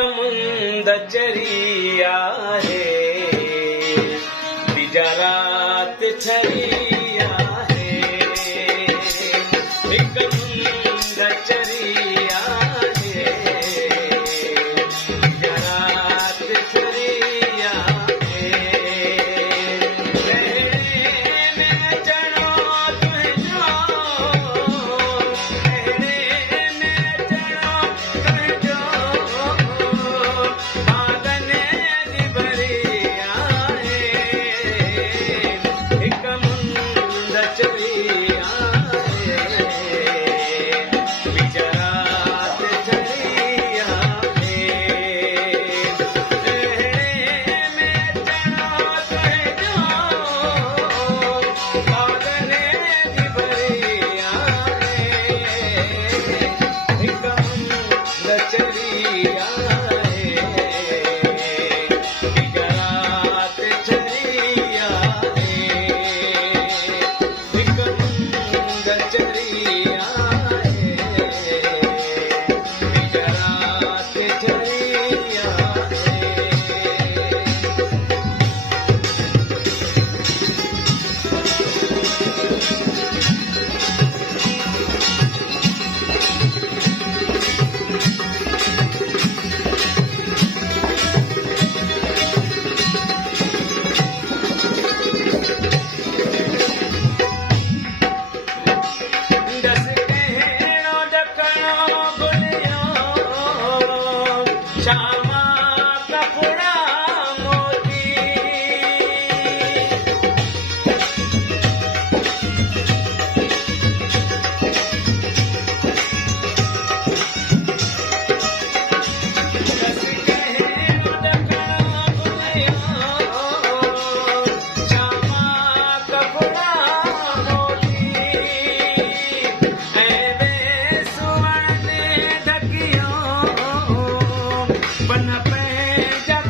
मुंद चरी आहे बिजरात छरी आहे हिक मुंद चरी आहे बिजरात छरी आहे रहणे में अचणो तुंहिंजो रहणे में अचणो तुंहिंजो आंगने जी भरी आहे हिक मुंद चरी आहे बिजरात छरी आहे रहणे में अचणो तुंहिंजो आंगने जी भरी आहे हिक मुंद चरी आहे बिजरात छरी आहे हिक मुंद चरी आहे बिजरात छरी आहे दस कहणो ॾकणो गुलियो श्यामा कपड़ा मोती दस कहणो ॾकणो गुलियो श्यामा कपड़ा मोती ऐं वे सुवण ने ढकियो बन पंहिंजा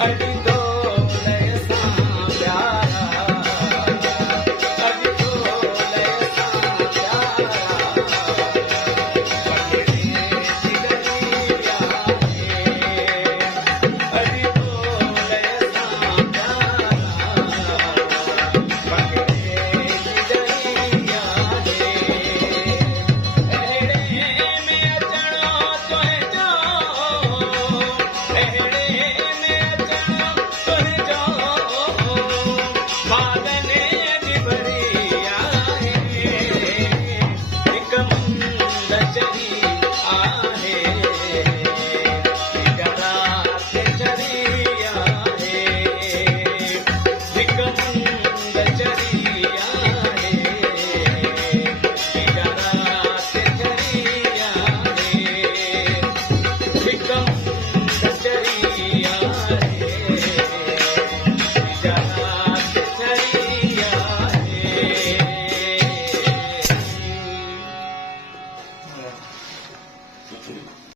अॼु